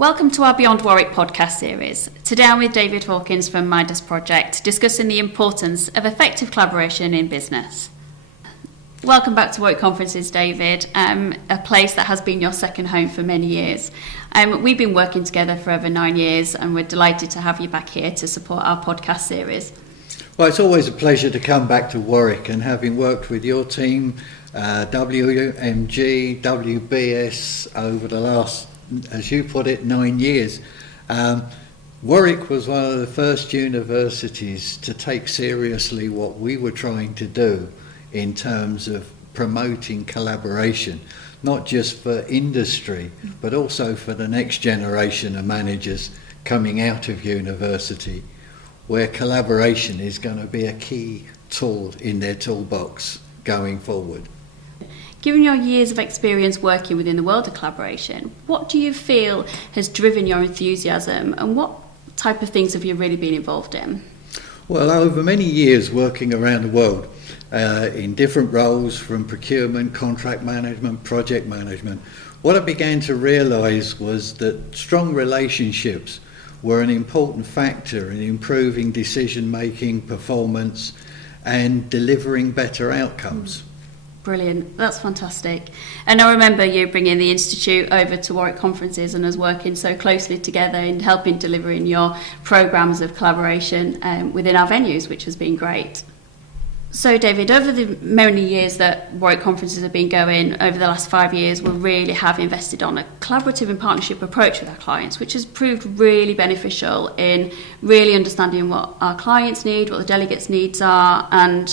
Welcome to our Beyond Warwick podcast series. Today I'm with David Hawkins from Midas Project, discussing the importance of effective collaboration in business. Welcome back to Warwick Conferences, David, a place that has been your second home for many years. We've been working together for over 9 years and we're delighted to have you back here to support our podcast series. Well, it's always a pleasure to come back to Warwick, and having worked with your team, WMG, WBS, over the last, as you put it, 9 years. Warwick was one of the first universities to take seriously what we were trying to do in terms of promoting collaboration, not just for industry, but also for the next generation of managers coming out of university, where collaboration is going to be a key tool in their toolbox going forward. Given your years of experience working within the world of collaboration, what do you feel has driven your enthusiasm and what type of things have you really been involved in? Well, over many years working around the world in different roles, from procurement, contract management, project management, what I began to realise was that strong relationships were an important factor in improving decision-making, performance and delivering better outcomes. Brilliant, that's fantastic. And I remember you bringing the Institute over to Warwick Conferences and us working so closely together in helping delivering your programmes of collaboration within our venues, which has been great. So David, over the many years that Warwick Conferences have been going, over the last 5 years, we really have invested on a collaborative and partnership approach with our clients, which has proved really beneficial in really understanding what our clients need, what the delegates' needs are, and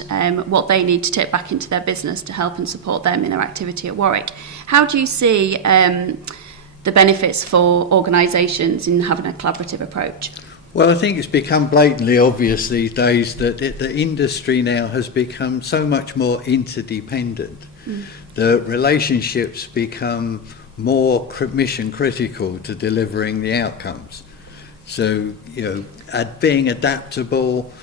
what they need to take back into their business to help and support them in their activity at Warwick. How do you see the benefits for organisations in having a collaborative approach? Well, I think it's become blatantly obvious these days that the industry now has become so much more interdependent. The relationships become more mission critical to delivering the outcomes. So, being adaptable,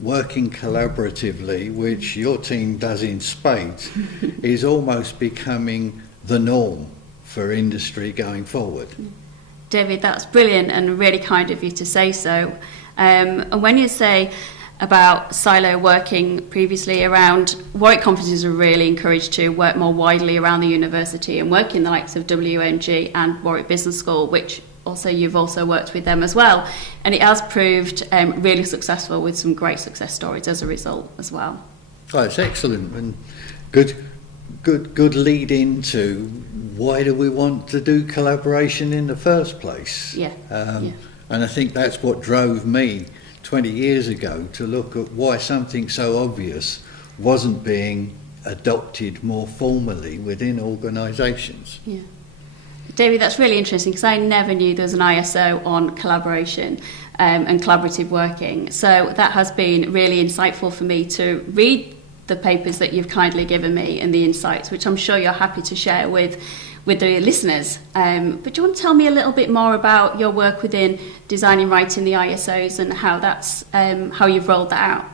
working collaboratively, which your team does in spades, is almost becoming the norm for industry going forward. David, that's brilliant and really kind of you to say so. And when you say about silo working previously around, Warwick Conferences are really encouraged to work more widely around the university and work in the likes of WMG and Warwick Business School, which also you've also worked with them as well. And it has proved really successful with some great success stories as a result as well. Oh, it's excellent and good lead into why do we want to do collaboration in the first place. And I think that's what drove me 20 years ago to look at why something so obvious wasn't being adopted more formally within organisations. David, that's really interesting because I never knew there was an ISO on collaboration and collaborative working. So that has been really insightful for me to read the papers that you've kindly given me and the insights, which I'm sure you're happy to share with the listeners. But do you want to tell me a little bit more about your work within designing, writing the ISOs and how that's how you've rolled that out?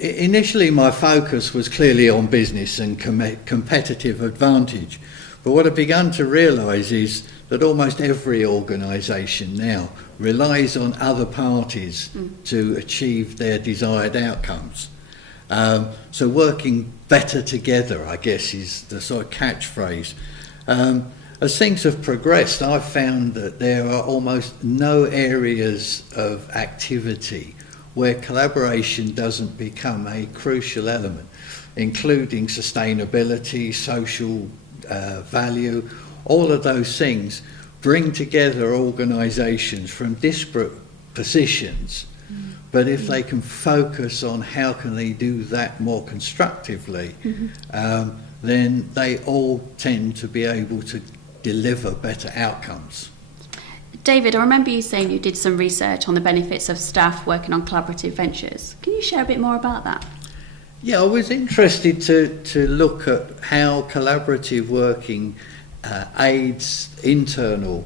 Initially, my focus was clearly on business and competitive advantage. But what I've begun to realise is that almost every organisation now relies on other parties to achieve their desired outcomes. So working better together, I guess, is the sort of catchphrase. As things have progressed, I've found that there are almost no areas of activity where collaboration doesn't become a crucial element, including sustainability, social value. All of those things bring together organisations from disparate positions. But if they can focus on how can they do that more constructively, then they all tend to be able to deliver better outcomes. David, I remember you saying you did some research on the benefits of staff working on collaborative ventures. Can you share a bit more about that? Yeah, I was interested to look at how collaborative working aids internal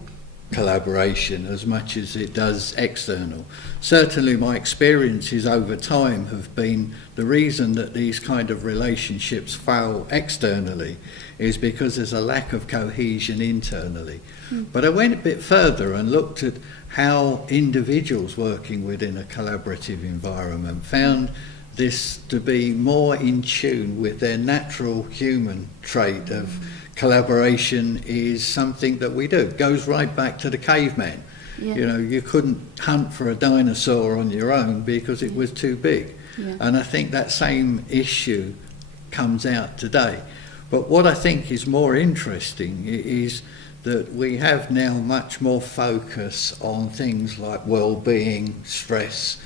collaboration as much as it does external. Certainly my experiences over time have been the reason that these kind of relationships fail externally is because there's a lack of cohesion internally. But I went a bit further and looked at how individuals working within a collaborative environment found this to be more in tune with their natural human trait of collaboration is something that we do. It goes right back to the caveman. Yeah. You know, you couldn't hunt for a dinosaur on your own because it was too big. Yeah. And I think that same issue comes out today. But what I think is more interesting is that we have now much more focus on things like well-being, stress,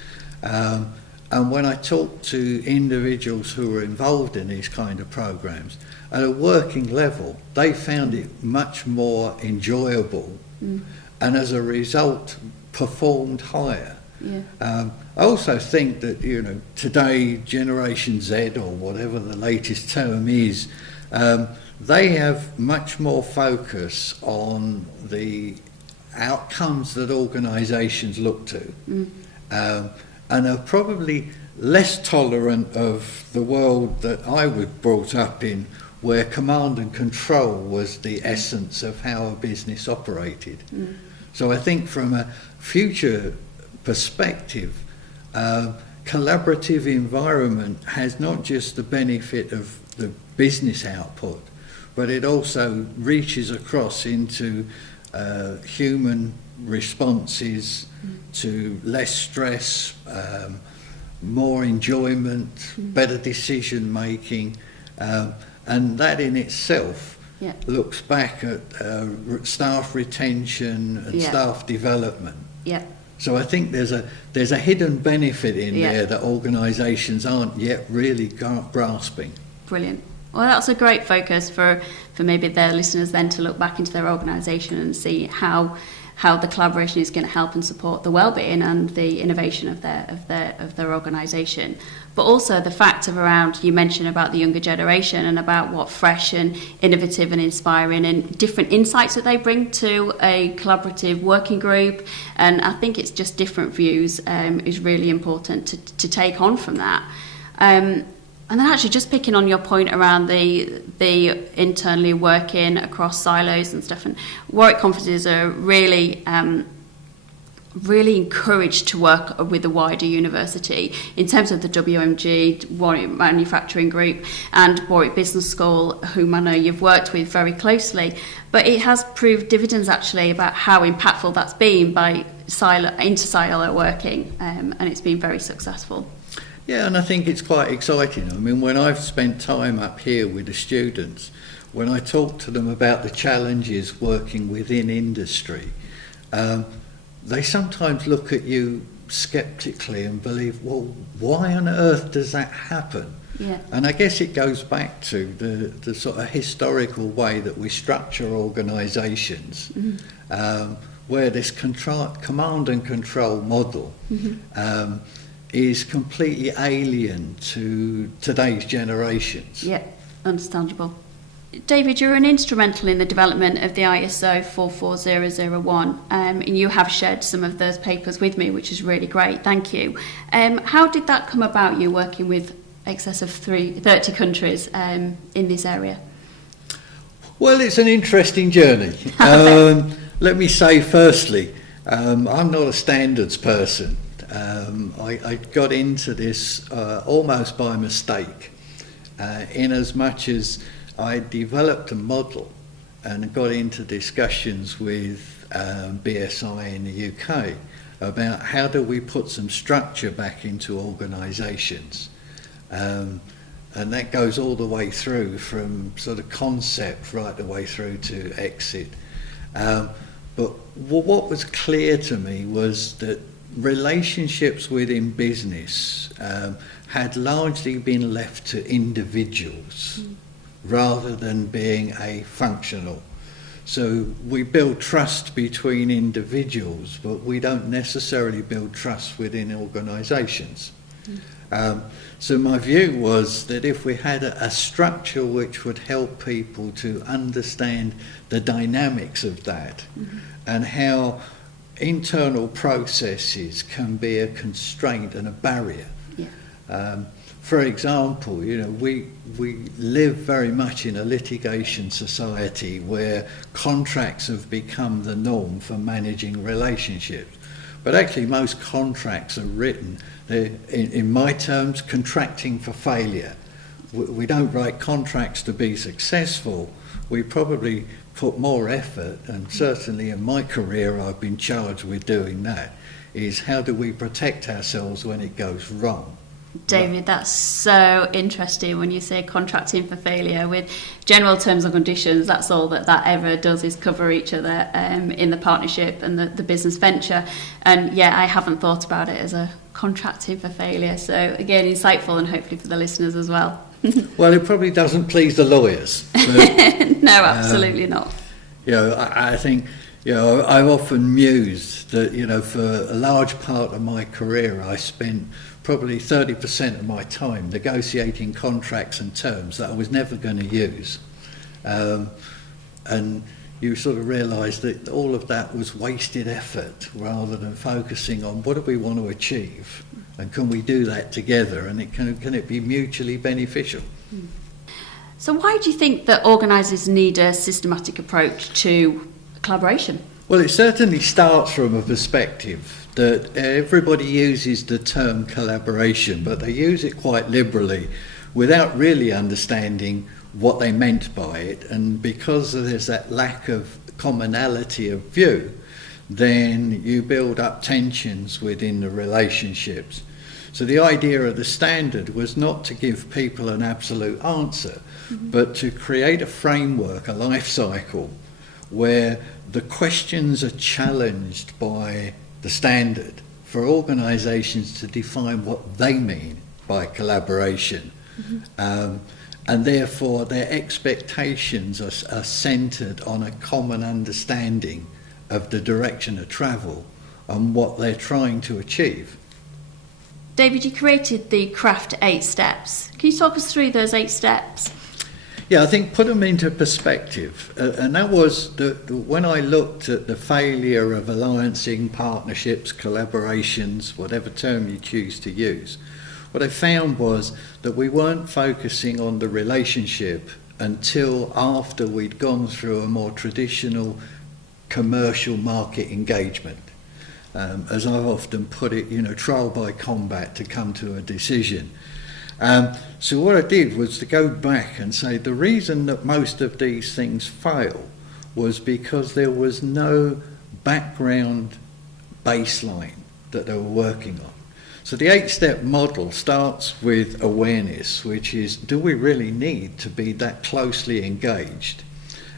and when I talk to individuals who are involved in these kind of programs, at a working level, they found it much more enjoyable and as a result performed higher. Yeah. I also think that, you know, today Generation Z or whatever the latest term is, they have much more focus on the outcomes that organisations look to. And are probably less tolerant of the world that I was brought up in, where command and control was the essence of how a business operated. So I think from a future perspective, collaborative environment has not just the benefit of the business output, but it also reaches across into human responses to less stress, more enjoyment, better decision making, and that in itself looks back at staff retention and staff development. Yeah. So I think there's a hidden benefit in there that organisations aren't yet really grasping. Brilliant. Well, that's a great focus for maybe their listeners then to look back into their organisation and see how the collaboration is going to help and support the well-being and the innovation of their organisation. But also the fact of around, you mentioned about the younger generation and about what fresh and innovative and inspiring and different insights that they bring to a collaborative working group. And I think it's just different views is really important to take on from that. And then actually just picking on your point around the internally working across silos and stuff, and Warwick Conferences are really encouraged to work with the wider university in terms of the WMG, Warwick Manufacturing Group and Warwick Business School, whom I know you've worked with very closely. But it has proved dividends actually about how impactful that's been by inter-silo working, and it's been very successful. Yeah, and I think it's quite exciting. I mean, when I've spent time up here with the students, when I talk to them about the challenges working within industry, they sometimes look at you sceptically and believe, well, why on earth does that happen? Yeah. And I guess it goes back to the sort of historical way that we structure organisations, where this command and control model is completely alien to today's generations. Yeah, understandable. David, you're instrumental in the development of the ISO 44001, and you have shared some of those papers with me, which is really great. Thank you. How did that come about, you working with excess of 30 countries in this area? Well, it's an interesting journey. Let me say firstly, I'm not a standards person. I got into this almost by mistake, in as much as I developed a model and got into discussions with BSI in the UK about how do we put some structure back into organisations. And that goes all the way through from sort of concept right the way through to exit. But what was clear to me was that relationships within business had largely been left to individuals rather than being a functional. So we build trust between individuals, but we don't necessarily build trust within organisations. So my view was that if we had a structure which would help people to understand the dynamics of that, and how internal processes can be a constraint and a barrier. For example, we live very much in a litigation society where contracts have become the norm for managing relationships. But actually most contracts are written, in my terms, contracting for failure. We don't write contracts to be successful. We probably put more effort, and certainly in my career I've been charged with doing that, is how do we protect ourselves when it goes wrong. David, that's so interesting when you say contracting for failure. With general terms and conditions, that's all that ever does is cover each other in the partnership and the business venture. And yeah, I haven't thought about it as a contracting for failure. So again, insightful, and hopefully for the listeners as well. Well, it probably doesn't please the lawyers. But, no, absolutely not. I think, I've often mused that, for a large part of my career I spent probably 30% of my time negotiating contracts and terms that I was never going to use. And you sort of realise that all of that was wasted effort rather than focusing on what do we want to achieve, and can we do that together, and can it be mutually beneficial. So why do you think that organisers need a systematic approach to collaboration? Well, it certainly starts from a perspective that everybody uses the term collaboration, but they use it quite liberally without really understanding what they meant by it. And because there's that lack of commonality of view, then you build up tensions within the relationships. So the idea of the standard was not to give people an absolute answer, but to create a framework, a life cycle, where the questions are challenged by the standard for organisations to define what they mean by collaboration. And therefore their expectations are centred on a common understanding of the direction of travel and what they're trying to achieve. David, you created the Craft 8 Steps. Can you talk us through those 8 steps? Yeah, I think put them into perspective. And that was when I looked at the failure of alliancing, partnerships, collaborations, whatever term you choose to use, what I found was that we weren't focusing on the relationship until after we'd gone through a more traditional commercial market engagement. As I've often put it, trial by combat to come to a decision. So what I did was to go back and say the reason that most of these things fail was because there was no background baseline that they were working on. So the 8-step model starts with awareness, which is, do we really need to be that closely engaged?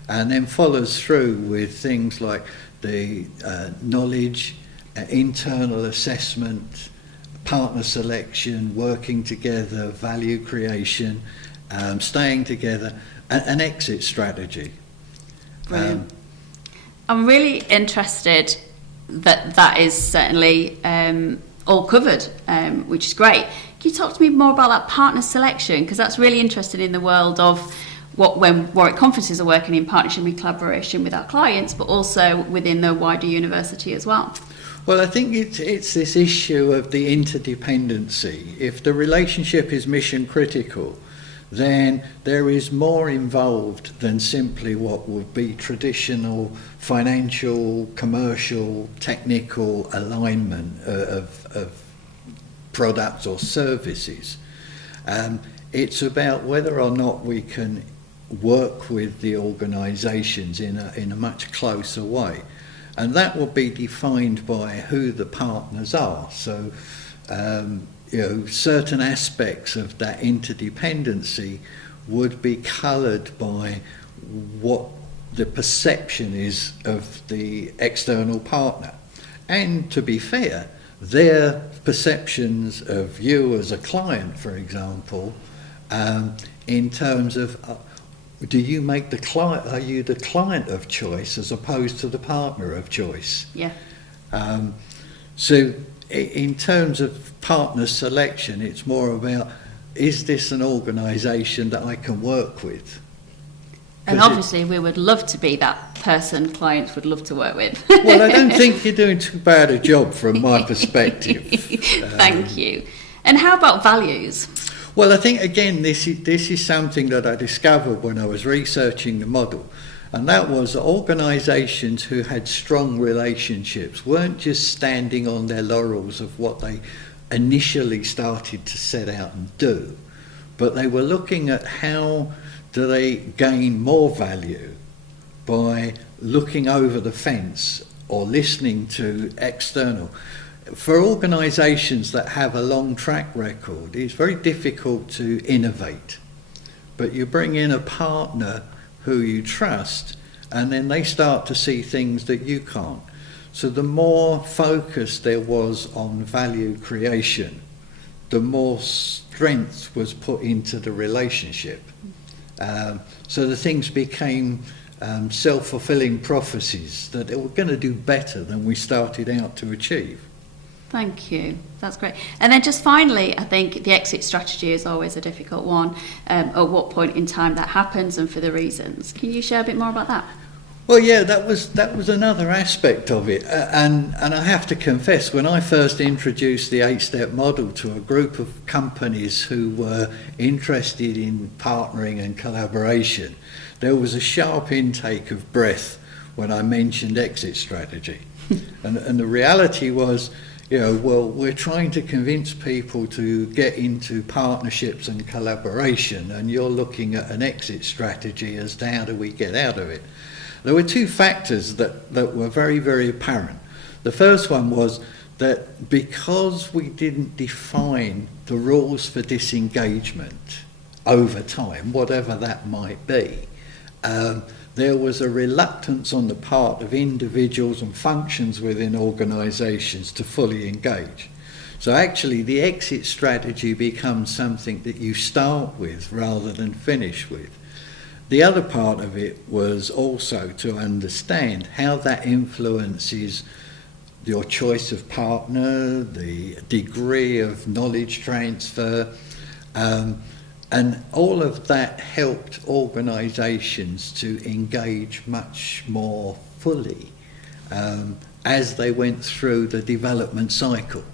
And then follows through with things like the knowledge, internal assessment, partner selection, working together, value creation, staying together, an exit strategy. Brilliant. I'm really interested that is certainly all covered, which is great. Can you talk to me more about that partner selection? Because that's really interesting in the world of when Warwick Conferences are working in partnership and collaboration with our clients, but also within the wider university as well. Well, I think it's this issue of the interdependency. If the relationship is mission critical, then there is more involved than simply what would be traditional financial, commercial, technical alignment of products or services. It's about whether or not we can work with the organisations in a much closer way. And that will be defined by who the partners are. So, certain aspects of that interdependency would be coloured by what the perception is of the external partner. And to be fair, their perceptions of you as a client, for example, in terms of do you make the client? Are you the client of choice as opposed to the partner of choice? Yeah. So in terms of partner selection, it's more about, is this an organisation that I can work with? And obviously we would love to be that person clients would love to work with. Well, I don't think you're doing too bad a job from my perspective. Thank you. And how about values? Well, I think, again, this is something that I discovered when I was researching the model, and that was organisations who had strong relationships weren't just standing on their laurels of what they initially started to set out and do, but they were looking at how do they gain more value by looking over the fence or listening to external. For organisations that have a long track record, it's very difficult to innovate, but you bring in a partner who you trust, and then they start to see things that you can't. So the more focus there was on value creation, the more strength was put into the relationship. So the things became self-fulfilling prophecies that they were going to do better than we started out to achieve. Thank you. That's great. And then just finally, I think the exit strategy is always a difficult one. At what point in time that happens and for the reasons. Can you share a bit more about that? Well, yeah, that was another aspect of it. And I have to confess, when I first introduced the 8-step model to a group of companies who were interested in partnering and collaboration, there was a sharp intake of breath when I mentioned exit strategy. and the reality was, well, we're trying to convince people to get into partnerships and collaboration, and you're looking at an exit strategy as to how do we get out of it. There were two factors that were very, very apparent. The first one was that because we didn't define the rules for disengagement over time, whatever that might be, there was a reluctance on the part of individuals and functions within organisations to fully engage. So actually the exit strategy becomes something that you start with rather than finish with. The other part of it was also to understand how that influences your choice of partner, the degree of knowledge transfer, and all of that helped organisations to engage much more fully as they went through the development cycle.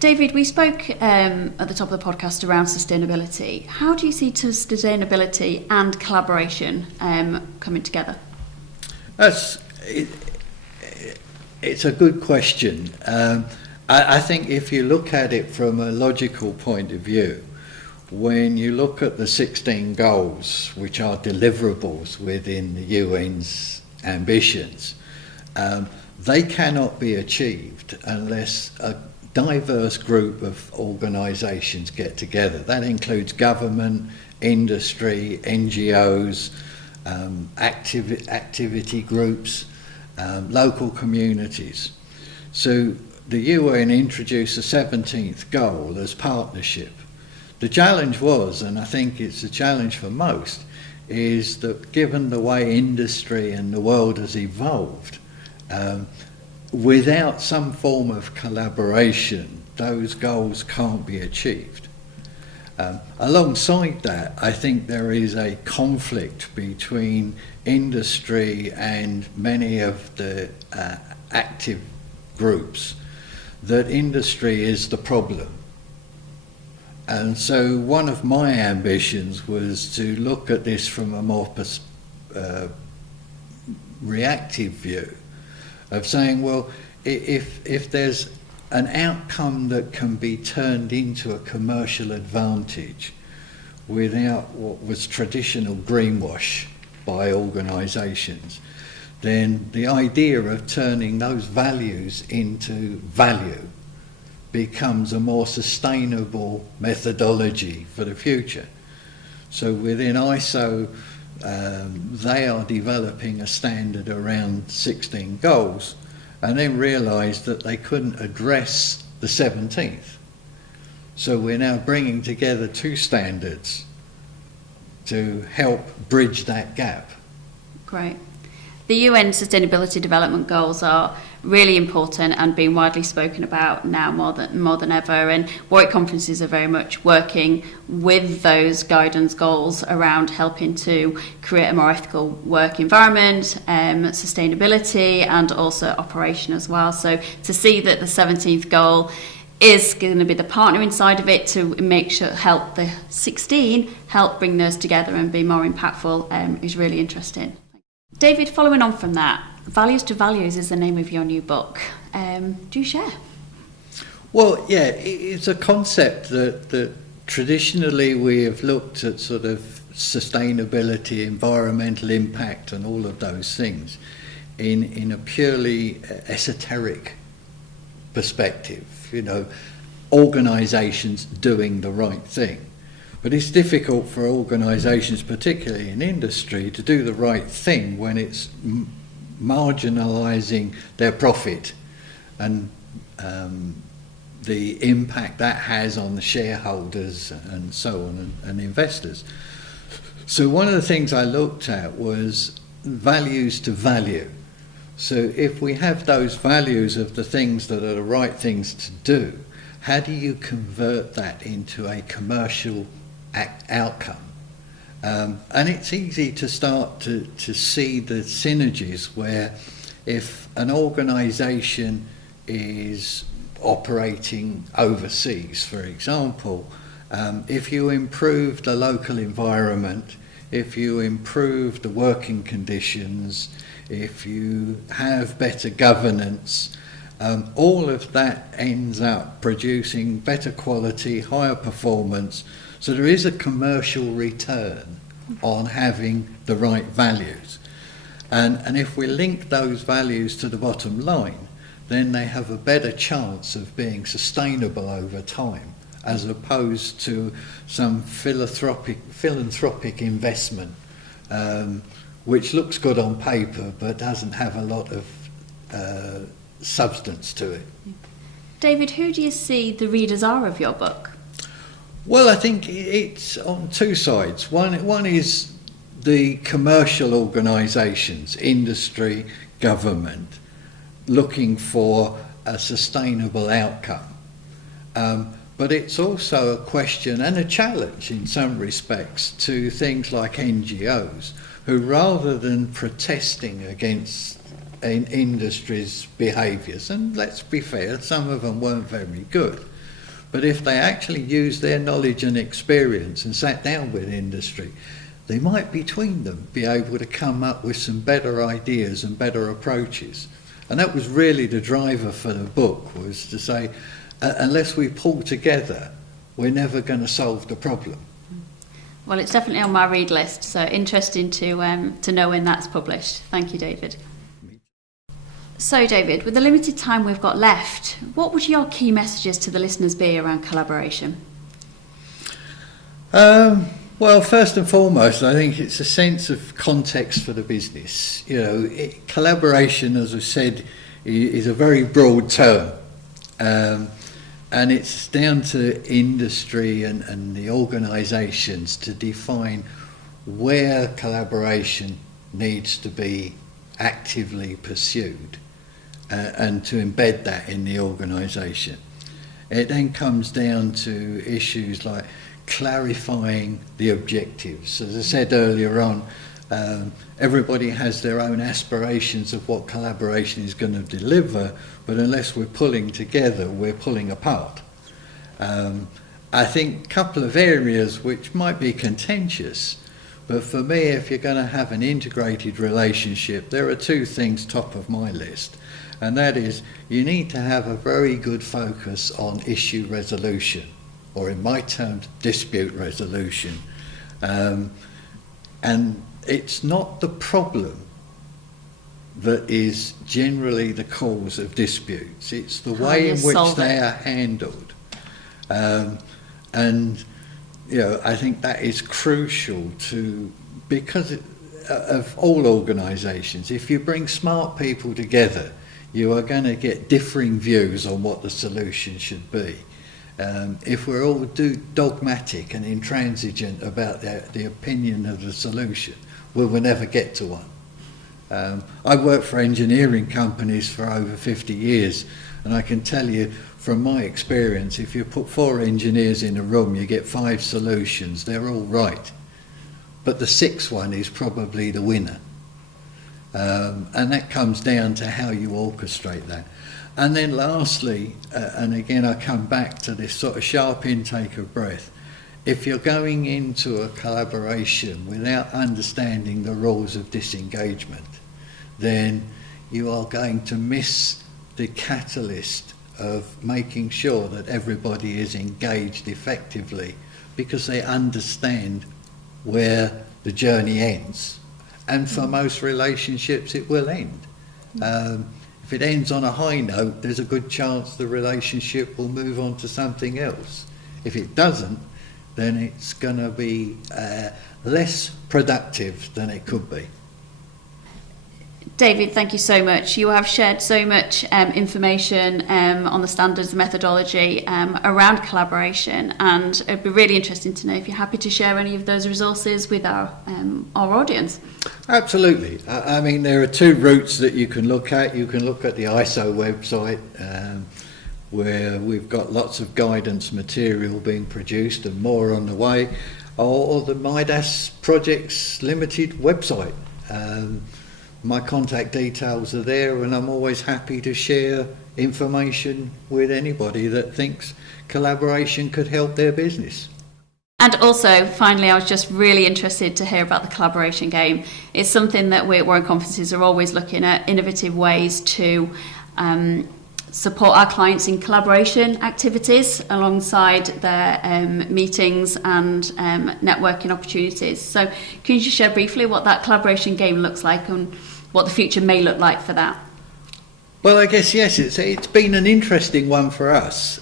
David, we spoke at the top of the podcast around sustainability. How do you see sustainability and collaboration coming together? It's a good question. I think if you look at it from a logical point of view, when you look at the 16 goals, which are deliverables within the UN's ambitions, they cannot be achieved unless a diverse group of organisations get together. That includes government, industry, NGOs, activity groups, local communities. So the UN introduced a 17th goal as partnership. The challenge was, and I think it's a challenge for most, is that given the way industry and the world has evolved, without some form of collaboration, those goals can't be achieved. Alongside that, I think there is a conflict between industry and many of the active groups, that industry is the problem. And so one of my ambitions was to look at this from a more reactive view of saying, well, if there's an outcome that can be turned into a commercial advantage without what was traditional greenwash by organisations, then the idea of turning those values into value becomes a more sustainable methodology for the future. So within ISO, they are developing a standard around 16 goals, and then realised that they couldn't address the 17th. So we're now bringing together two standards to help bridge that gap. Great. The UN Sustainability Development Goals are really important and being widely spoken about now more than ever. And Warwick Conferences are very much working with those guidance goals around helping to create a more ethical work environment, sustainability, and also operation as well. So to see that the 17th goal is going to be the partner inside of it to make sure help the 16 help bring those together and be more impactful is really interesting. David, following on from that, Values to Values is the name of your new book. Do you share? Well, yeah, it's a concept that traditionally we have looked at sort of sustainability, environmental impact and all of those things in a purely esoteric perspective, you know, organisations doing the right thing. But it's difficult for organisations, particularly in industry, to do the right thing when it's marginalising their profit and the impact that has on the shareholders and so on and investors. So one of the things I looked at was values to value. So if we have those values of the things that are the right things to do, how do you convert that into a commercial outcome? And it's easy to start to see the synergies where if an organisation is operating overseas, for example, if you improve the local environment, if you improve the working conditions, if you have better governance, all of that ends up producing better quality, higher performance. So there is a commercial return on having the right values. And if we link those values to the bottom line, then they have a better chance of being sustainable over time, as opposed to some philanthropic investment, which looks good on paper but doesn't have a lot of substance to it. David, who do you see the readers are of your book? Well, I think it's on two sides. One is the commercial organisations, industry, government, looking for a sustainable outcome. But it's also a question and a challenge in some respects to things like NGOs, who rather than protesting against industry's behaviours, and let's be fair, some of them weren't very good, but if they actually used their knowledge and experience and sat down with industry, they might between them be able to come up with some better ideas and better approaches. And that was really the driver for the book, was to say, unless we pull together, we're never going to solve the problem. Well, it's definitely on my read list, so interesting to know when that's published. Thank you, David. So, David, with the limited time we've got left, what would your key messages to the listeners be around collaboration? Well, first and foremost, I think it's a sense of context for the business. You know, collaboration, as I said, is a very broad term. And it's down to industry and the organisations to define where collaboration needs to be actively pursued and to embed that in the organisation. It then comes down to issues like clarifying the objectives. As I said earlier on, everybody has their own aspirations of what collaboration is going to deliver, but unless we're pulling together, we're pulling apart. I think a couple of areas which might be contentious, but for me, if you're going to have an integrated relationship, there are two things top of my list, and that is you need to have a very good focus on issue resolution, or in my terms, dispute resolution. And it's not the problem that is generally the cause of disputes. It's the way in which they are handled. And, you know, I think that is crucial to, because of all organisations, if you bring smart people together, you are going to get differing views on what the solution should be. If we're all dogmatic and intransigent about the opinion of the solution, we will never get to one. I've worked for engineering companies for over 50 years, and I can tell you from my experience, if you put 4 engineers in a room, you get 5 solutions. They're all right. But the 6th one is probably the winner. And that comes down to how you orchestrate that. And then lastly, and again I come back to this sort of sharp intake of breath, if you're going into a collaboration without understanding the rules of disengagement, then you are going to miss the catalyst of making sure that everybody is engaged effectively, because they understand where the journey ends. And for most relationships it will end. If it ends on a high note, there's a good chance the relationship will move on to something else. If it doesn't, then it's going to be less productive than it could be. David, thank you so much. You have shared so much information on the standards, the methodology around collaboration, and it'd be really interesting to know if you're happy to share any of those resources with our audience. Absolutely. I mean, there are 2 routes that you can look at. You can look at the ISO website, where we've got lots of guidance material being produced and more on the way, or the Midas Project's limited website. My contact details are there, and I'm always happy to share information with anybody that thinks collaboration could help their business. And also, finally, I was just really interested to hear about the collaboration game. It's something that we at Warwick Conferences are always looking at innovative ways to support our clients in collaboration activities alongside their meetings and networking opportunities. So can you just share briefly what that collaboration game looks like and what the future may look like for that? Well, I guess, yes, it's been an interesting one for us.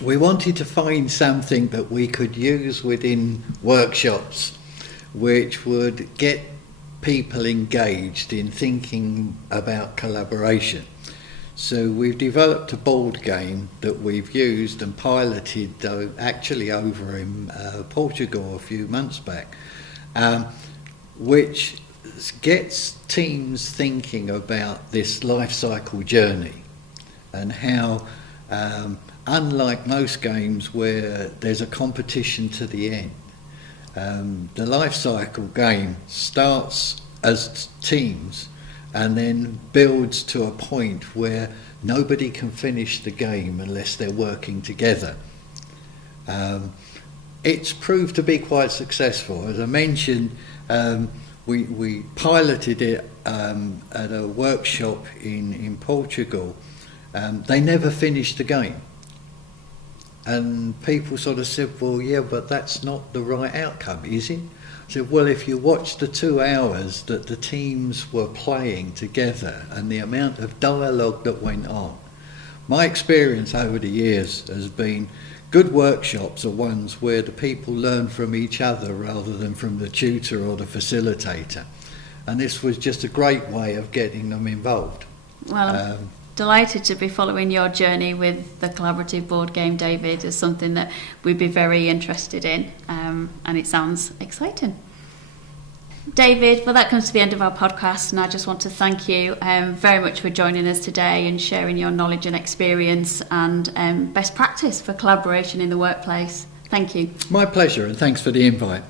We wanted to find something that we could use within workshops which would get people engaged in thinking about collaboration. So we've developed a board game that we've used and piloted actually over in Portugal a few months back, which gets teams thinking about this life cycle journey and how, unlike most games where there's a competition to the end, the life cycle game starts as teams and then builds to a point where nobody can finish the game unless they're working together. It's proved to be quite successful. As I mentioned, we piloted it at a workshop in Portugal. They never finished the game. And people sort of said, well, yeah, but that's not the right outcome, is it? I said, well, if you watch the 2 hours that the teams were playing together and the amount of dialogue that went on, my experience over the years has been good workshops are ones where the people learn from each other rather than from the tutor or the facilitator. And this was just a great way of getting them involved. Well, I'm delighted to be following your journey with the collaborative board game, David. It's something that we'd be very interested in, and it sounds exciting. David, well, that comes to the end of our podcast, and I just want to thank you very much for joining us today and sharing your knowledge and experience and best practice for collaboration in the workplace. Thank you. My pleasure, and thanks for the invite.